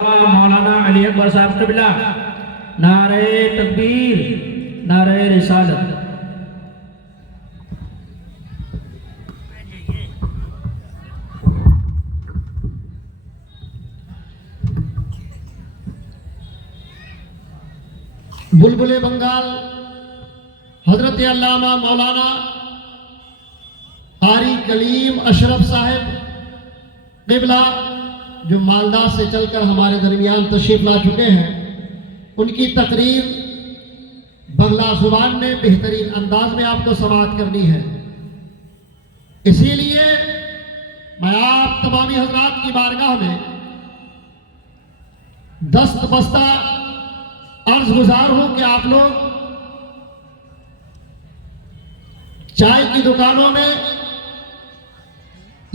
مولانا علی اکبر صاحب قبلہ نعرہ تکبیر نعرہ رسالت۔ بلبل بنگال حضرت علامہ مولانا قاری کلیم اشرف صاحب قبلہ جو مالدہ سے چل کر ہمارے درمیان تشریف لا چکے ہیں، ان کی تقریر بنگلہ زبان میں بہترین انداز میں آپ کو سماعت کرنی ہے۔ اسی لیے میں آپ تمامی حضرات کی بارگاہ میں دست بستہ عرض گزار ہوں کہ آپ لوگ چائے کی دکانوں میں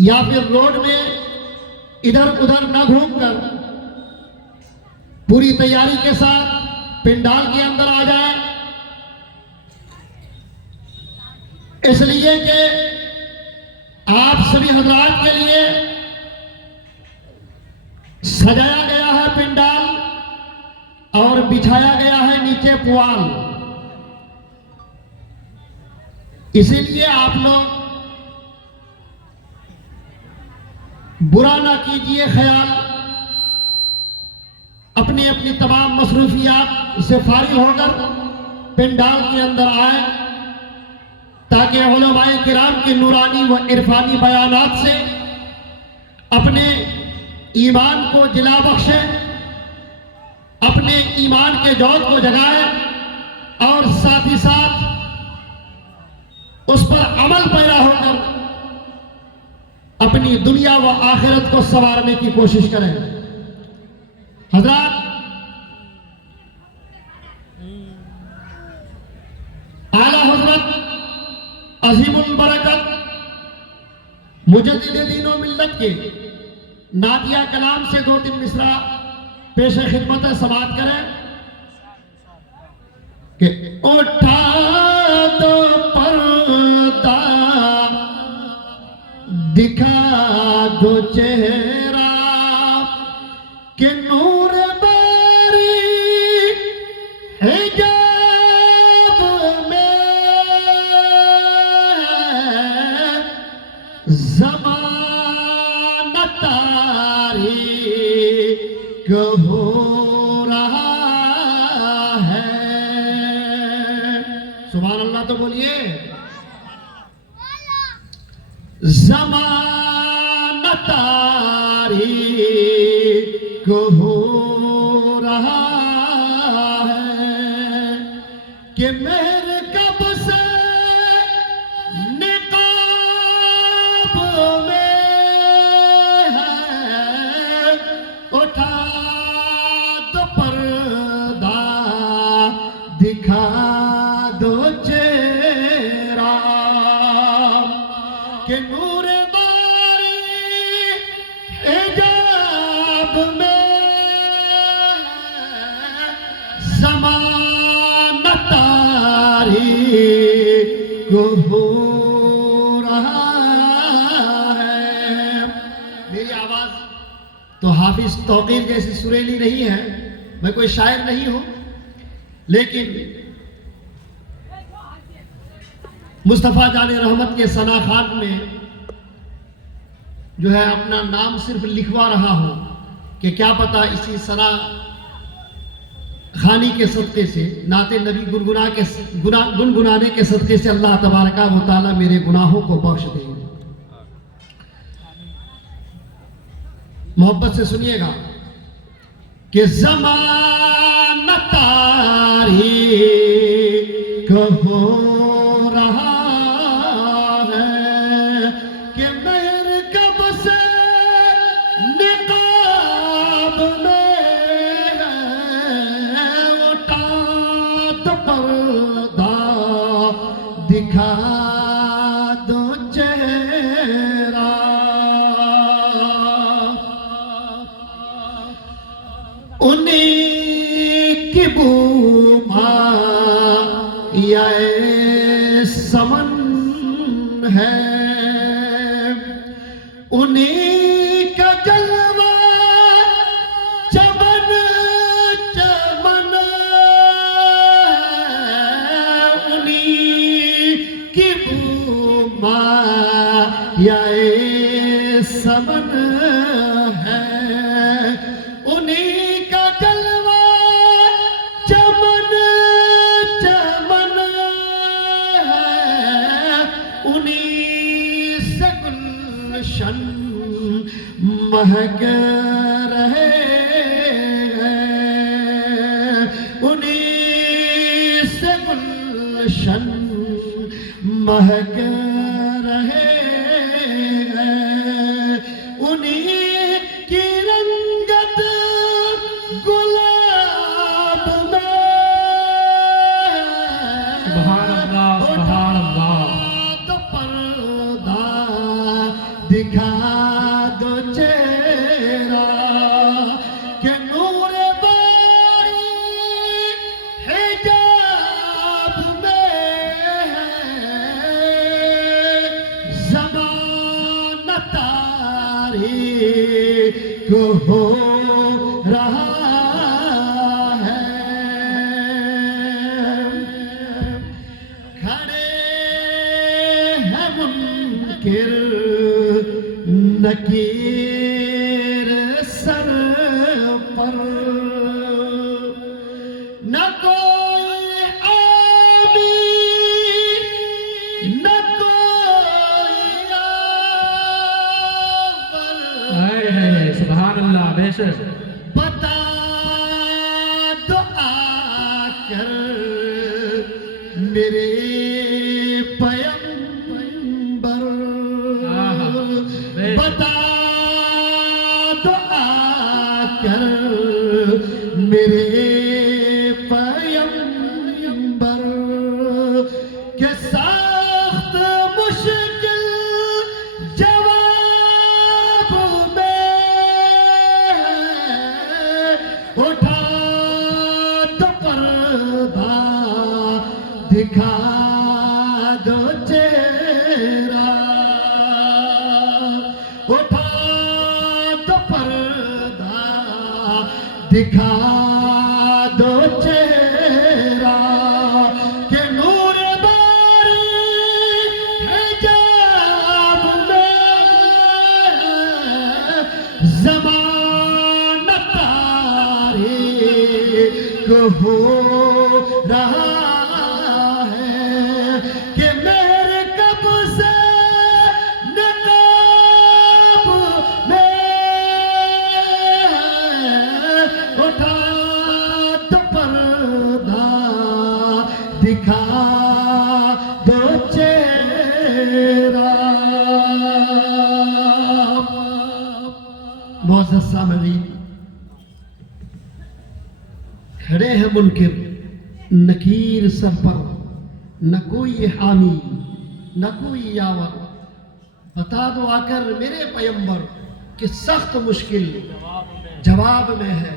یا پھر روڈ میں ادھر ادھر نہ گھوم کر پوری تیاری کے ساتھ پنڈال کے اندر آ جائیں، اس لیے کہ آپ سبھی حضرات کے لیے سجایا گیا ہے پنڈال اور بچھایا گیا ہے نیچے پوال۔ اسی لیے آپ لوگ برا نہ کیجئے خیال، اپنی اپنی تمام مصروفیات سے فارغ ہو کر پنڈال کے اندر آئیں تاکہ علماء کرام کی نورانی و عرفانی بیانات سے اپنے ایمان کو جلا بخشیں، اپنے ایمان کے جوت کو جگائیں اور ساتھ ہی ساتھ اس پر عمل پیرا ہو کر اپنی دنیا و آخرت کو سنوارنے کی کوشش کریں۔ حضرات، اعلیٰ حضرت عظیم البرکت مجدد دین و ملت کے نعتیہ کلام سے دو تین مصرع پیش خدمت سماعت کریں کہ اٹھا دو پردہ دکھا دو چہرہ کہ نور باری حجاب میں زمانہ تاریک ہو رہا ہے۔ سبحان اللہ تو بولیے۔ زمانہ تاریک ہو رہا ہے کہ مہر کب سے نقاب میں ہے، اٹھا دو پردہ دکھا دو چہرہ کہ نور باری حجاب میں زمانہ تاریک ہو رہا ہے۔ میری آواز تو حافظ توقیر جیسی سریلی نہیں ہے، میں کوئی شاعر نہیں ہوں، لیکن مصطفیٰ جان رحمت کے ثنا خوان میں جو ہے اپنا نام صرف لکھوا رہا ہوں کہ کیا پتہ اسی ثنا خوانی کے صدقے سے، نعت نبی گنگنانے کے صدقے سے اللہ تبارک و تعالی میرے گناہوں کو بخش دے۔ محبت سے سنیے گا کہ زمانہ تاریک ہو رہا ہے کہ مہر کب سے نقاب میں ہے، اٹھا تو پردہ دکھا دو چہرہ۔ انہیں کی بو یا سمن ہے، انہیں کا جلوہ جب چمن ہے انہی کا جلوہ چمن چمن ہے انہی سے گلشن مہک رہے ہیں انہی سے گلشن مہک رہے ہیں انہی کی رنگت گلاب میں سبحان اللہ سبحان اللہ تو پردہ دکھا دو چہرہ کہ نور باری حجاب میں ہے زمانہ تاریک ہو رہا ہے کھڑے ہیں منکر نکیر سر پر نہ کوئی آمی نہ کوئی آور سبحان اللہ بے شک بتا دو آ کر میرے پیمبر بتا دو آ کر میرے پیمبر کہ سخت مشکل جواب میں اٹھا دو پردہ دکھا دو چہرہ اٹھا دو پردہ دکھا دو چہرہ کہ نور باری حجاب میں زمانہ تاریک ہو رہا ہے کہ میرے کب سے نقاب میں اٹھا دو پردہ دکھا دو چہرہ معزز سامعین کھڑے ہیں منکر نکیر سر پر نہ کوئی حامی نہ کوئی یاور بتا دو آ کر میرے پیمبر کہ سخت مشکل جواب میں ہے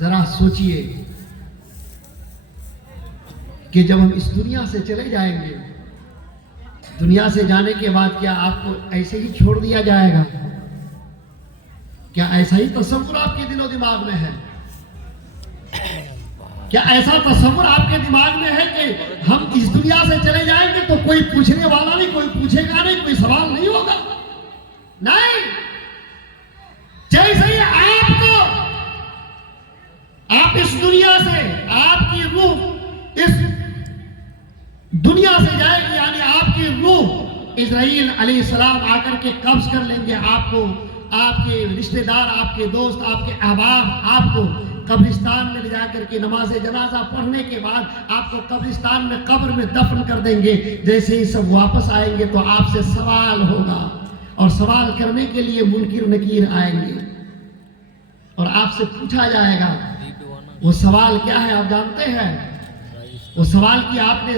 ذرا سوچئے کہ جب ہم اس دنیا سے چلے جائیں گے دنیا سے جانے کے بعد کیا آپ کو ایسے ہی چھوڑ دیا جائے گا کیا ایسا ہی تصور آپ کے دل و دماغ میں ہے کیا ایسا تصور آپ کے دماغ میں ہے کہ ہم اس دنیا سے چلے جائیں گے تو کوئی پوچھنے والا نہیں کوئی پوچھے گا نہیں کوئی سوال نہیں ہوگا نہیں جیسے ہی آپ اس دنیا سے آپ کی روح اس دنیا سے جائے گی یعنی آپ کی روح اسرائیل علیہ السلام آ کر کے قبض کر لیں گے آپ کو آپ کے رشتہ دار آپ کے دوست آپ کے احباب آپ کو قبرستان میں لے جا کر کے نماز جنازہ پڑھنے کے بعد آپ کو قبرستان میں قبر میں دفن کر دیں گے جیسے ہی سب واپس آئیں گے تو آپ سے سوال ہوگا اور سوال کرنے کے لیے منکر نکیر آئیں گے اور آپ سے پوچھا جائے گا وہ سوال کیا ہے آپ جانتے ہیں وہ سوال کی آپ نے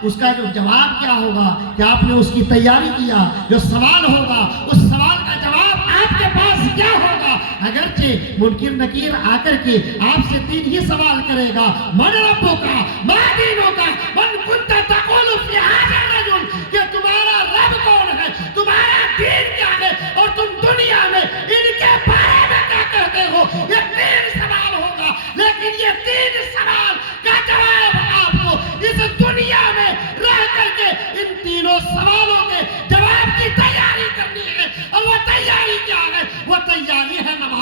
اس کا جو جواب کیا ہوگا کہ آپ نے اس کی تیاری کیا جو سوال ہوگا اس سوال کا جواب آپ کے پاس کیا ہوگا اگرچہ منکر نکیر آ کر کے آپ سے 3 ہی سوال کرے گا من ربک ما دینک من کنت تقول فی ھذا الرجل کہ تمہارا رب کون ہے تمہارا دین کیا ہے اور تم دنیا میں ان کے بارے میں کیا کہتے ہو یہ 3 سوال ہوگا لیکن یہ 3 سوال کا جواب آپ کو اس دنیا میں رہ کر کے ان تینوں سوالوں کے جواب کی تیاری کرنی ہے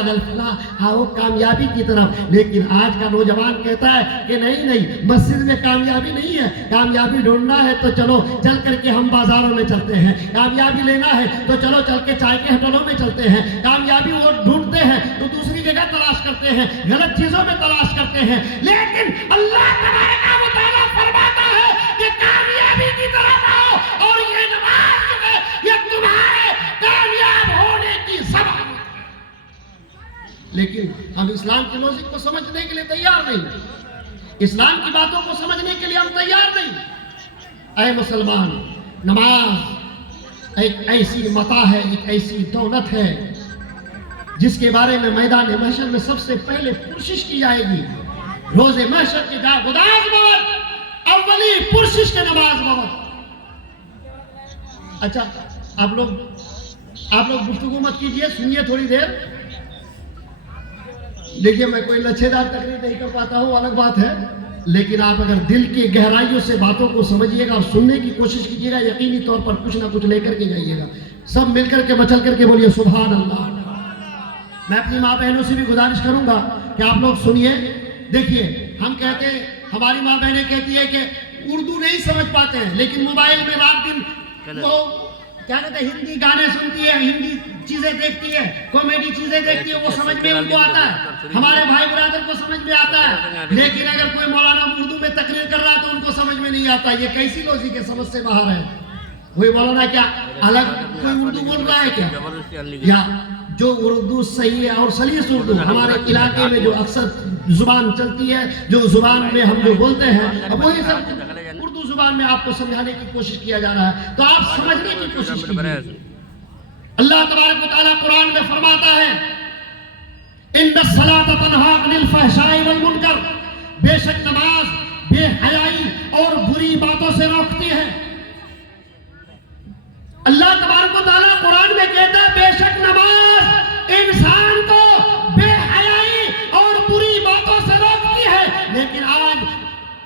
علی الفلاح، آؤ کامیابی کی طرف. لیکن آج کا نوجوان کہتا ہے کہ نہیں مسجد میں کامیابی نہیں ہے، کامیابی ڈھونڈنا ہے تو چلو چل کر کے ہم بازاروں میں چلتے ہیں، کامیابی لینا ہے تو چلو چل کے چائے کے ہوٹلوں میں چلتے ہیں. کامیابی وہ ڈھونڈتے ہیں تو دوسری جگہ تلاش کرتے ہیں، غلط چیزوں میں تلاش کرتے ہیں. لیکن اللہ تبارک و تعالیٰ فرماتا ہے کہ کامیابی کی طرف آؤ، اور یہ نماز جو ہے یہ تمہارے کامیاب ہونے کی سبب. لیکن ہم اسلام کی لوجک کو سمجھنے کے لیے تیار نہیں، اسلام کی باتوں کو سمجھنے کے لیے ہم تیار نہیں. اے مسلمان، نماز ایک ایسی متاع ہے، ایک ایسی دولت ہے جس کے بارے میں میدان محشر میں سب سے پہلے پرسش کی جائے گی. روز محشر کی جا گداز بوت اولی پرسش کے نماز بوت. اچھا آپ لوگ گفتگو مت کیجئے، سنیے تھوڑی دیر. دیکھیے میں کوئی لچھے دار تقریر نہیں کر پاتا ہوں، الگ بات ہے، لیکن آپ اگر دل کی گہرائیوں سے باتوں کو سمجھیے گا اور سننے کی کوشش کیجیے گا، یقینی طور پر کچھ نہ کچھ لے کر کے جائیے گا. سب مل کر کے مچل کر کے بولیے سبحان اللہ. میں اپنی ماں بہنوں سے بھی گزارش کروں گا کہ آپ لوگ سنیے. دیکھیے ہم کہتے ہیں، ہماری ماں بہنیں کہتی ہے کہ اردو نہیں سمجھ پاتے ہیں، لیکن موبائل میں رات دن وہ کیا کہتے ہیں ہندی گانے سنتی ہے، ہندی چیزیں دیکھتی ہے، کامیڈی چیزیں دیکھتی ہے، وہ سمجھ میں ان کو آتا ہے، ہمارے بھائی برادر کو سمجھ میں آتا ہے. لیکن اگر کوئی مولانا اردو میں تقریر کر رہا ہے تو ان کو سمجھ میں نہیں آتا. یہ کیسی لوجک ہے، سمجھ سے باہر ہے. وہی مولانا کیا الگ کوئی اردو بول رہا ہے کیا؟ یا جو اردو صحیح ہے اور سلیس اردو ہمارے علاقے میں جو اکثر زبان چلتی ہے، جو زبان میں ہم جو بولتے ہیں، اب وہی سب اردو زبان میں آپ کو سمجھانے کی کوشش کیا جا رہا ہے، تو آپ سمجھنے کی کوشش کیجیے. اللہ تبارک و تعالیٰ قرآن میں فرماتا ہے ان الصلاۃ تنہی عن الفحشاء والمنکر، بے شک نماز بے حیائی اور بری باتوں سے روکتی ہے. اللہ تبارک و تعالیٰ قرآن میں کہتا ہے بے شک نماز انسان کو بے حیائی اور بری باتوں سے روکتی ہے. لیکن آج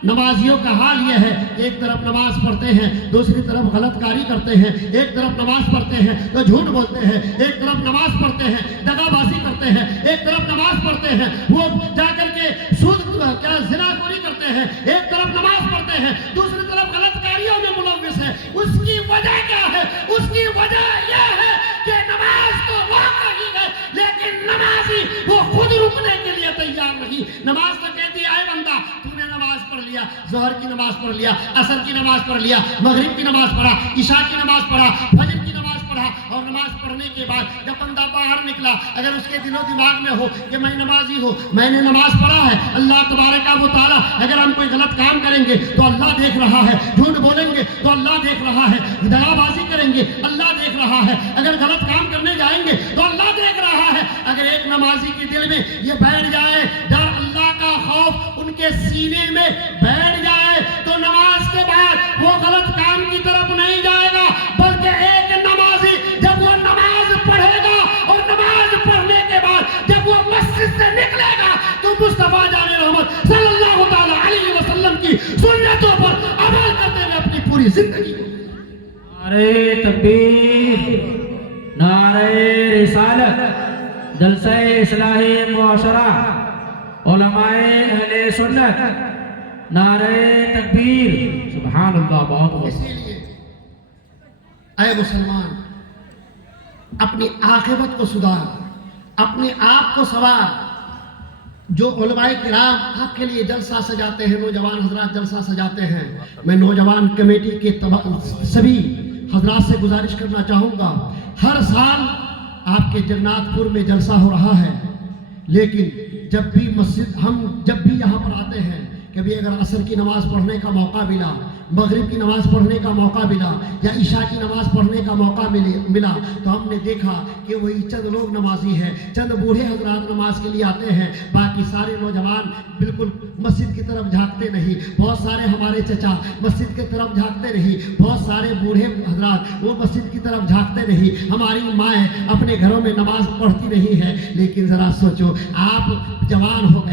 نمازیوں کا حال یہ ہے، ایک طرف نماز پڑھتے ہیں، دوسری طرف غلط کاری کرتے ہیں. ایک طرف نماز پڑھتے ہیں تو جھوٹ بولتے ہیں، ایک طرف نماز پڑھتے ہیں دغا بازی کرتے ہیں، ایک طرف نماز پڑھتے ہیں وہ جا کر کے سود کیا زنا خوری کرتے ہیں، ایک طرف نماز پڑھتے ہیں دوسری طرف غلط کاریوں میں ملوث ہے. اس کی وجہ کیا ہے؟ اس کی وجہ یہ ہے کہ نماز تو روک رہی ہے، لیکن نمازی وہ خود رکنے کے لیے تیار نہیں. نماز تو کہتی ہے اے بندہ تو نے نماز پڑھ لیا، ظہر کی نماز پڑھ لیا، عصر کی نماز پڑھ لیا، مغرب کی نماز پڑھا، عشاء کی نماز پڑھا، فجر کی نماز پڑھا، اور نماز پڑھنے کے بعد جب بندہ باہر نکلا اگر اس کے دل و دماغ میں ہو کہ میں نمازی ہوں، میں نے نماز پڑھا ہے، اللہ تبارک و تعالیٰ اگر ہم کوئی غلط کام کریں گے تو اللہ دیکھ رہا ہے، جھوٹ بولیں گے تو اللہ دیکھ رہا ہے، دغا بازی کریں گے اللہ دیکھ رہا ہے، اگر غلط کام کرنے جائیں گے تو اللہ دیکھ رہا ہے. اگر ایک نمازی کے دل میں یہ بیٹھ جائے، ڈر اللہ کا خوف ان کے سینے میں بیٹھ جائے، تو نماز کے بعد وہ غلط کام کی طرف نہیں جائے گا، بلکہ ایک نمازی جب وہ نماز پڑھے گا اور نماز پڑھنے کے بعد جب وہ مسجد سے نکلے گا تو مصطفیٰ جان رحمت صلی اللہ تعالی علیہ وسلم کی سنتوں پر عمل کرتے ہوئے اپنی پوری زندگی. نعرہ تکبیر، نعرہ رسالت، جلسہ اصلاح معاشرہ، علماء اہل سنت، نعرہ تکبیر، سبحان اللہ. بہت اسی لیے اے مسلمان اپنی عاقبت کو سدھار، اپنے آپ کو سنوار. جو علماء کرام آپ کے لیے جلسہ سجاتے ہیں، نوجوان حضرات جلسہ سجاتے ہیں، میں نوجوان کمیٹی کے سبھی حضرات سے گزارش کرنا چاہوں گا، ہر سال آپ کے جگناتھ پور میں جلسہ ہو رہا ہے، لیکن جب بھی جب بھی یہاں پر آتے ہیں، کبھی اگر عصر کی نماز پڑھنے کا موقع ملا، مغرب کی نماز پڑھنے کا موقع ملا یا عشاء کی نماز پڑھنے کا موقع ملا تو ہم نے دیکھا کہ وہی چند لوگ نمازی ہیں، چند بوڑھے حضرات نماز کے لیے آتے ہیں، باقی سارے نوجوان بالکل مسجد کی طرف جھانکتے نہیں. بہت سارے ہمارے چچا مسجد کی طرف جھانکتے نہیں، بہت سارے بوڑھے حضرات وہ مسجد کی طرف جھانکتے نہیں، ہماری مائیں اپنے گھروں میں نماز پڑھتی نہیں ہے. لیکن ذرا سوچو، آپ جوان ہو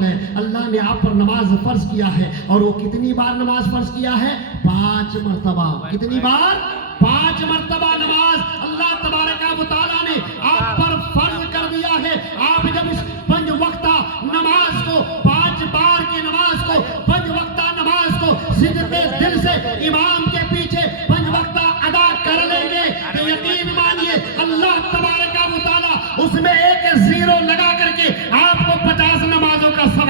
گئے، اللہ نے آپ پر نماز فرض کیا ہے، اور وہ کتنی بار نماز فرض کیا ہے؟ 5 مرتبہ. کتنی بار؟ 5 مرتبہ نماز اللہ تبارک و تعالیٰ نے آپ پر فرض کر دیا ہے. آپ جب اس 5 وقتہ نماز کو 5 بار کی نماز کو 5 وقتہ نماز کو سجدے دل سے امام کے پیچھے 5 وقتہ ادا کر لیں گے تو یقین مانیے اللہ تبارک و تعالیٰ اس میں ایک 0 لگا کر